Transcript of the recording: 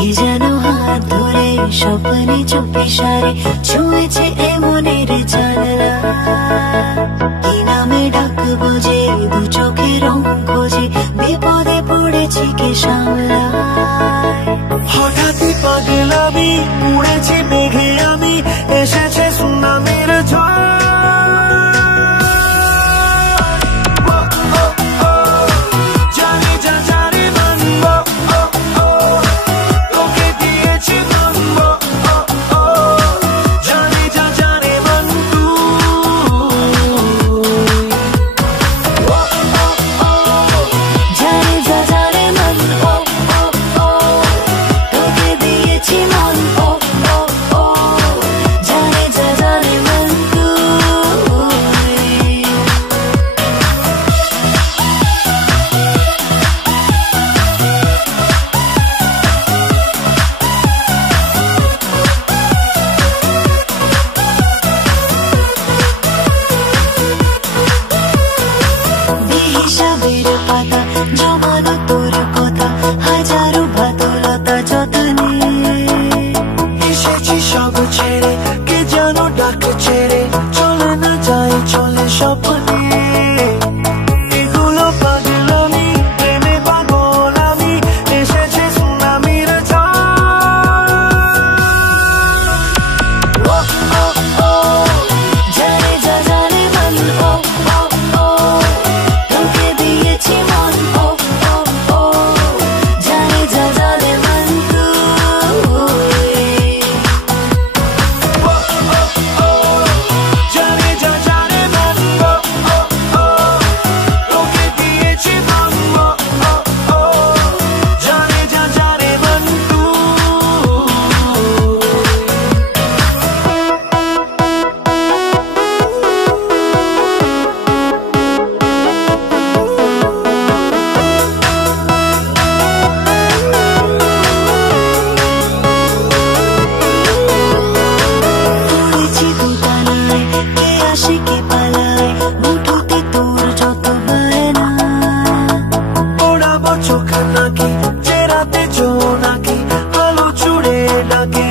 কি যেন হাত ধরে স্বপ্নে চুপি সারে ছুঁয়েছে এমনের জানলা। কি নামে ডাকবো যে দু চোখে রং খোঁজে, বিপদে পড়েছি কে সামলায়। হঠাৎই পাগলামি উড়েছি মেঘে আমি, এসেছে সুনামির ঝড়। জমানো তোর কথা হাজারো বাদলতা যতনে, এসেছি সব ছেড়ে কে যেন ডাক ছেড়ে, চলে না যায় চলে স্বপ্নে। এগুলো পাগলামি প্রেমে পাগল আমি, এসেছে সুনামির ঝড়। জানে যা জানে মন, তোকে দিয়েছি মন, জানে যা জানে মন তুই। জানে যা জানে মন, তোকে দিয়েছি মন, জানে যা জানে মন তুই। পড়েছি দোতানায়, কে আসে কে পালায়, মুঠোতে তোর যত বায়না। ওড়াবো চোখ নাকি চেরাতে জোনাকি, আলো ছুড়ে ডাকে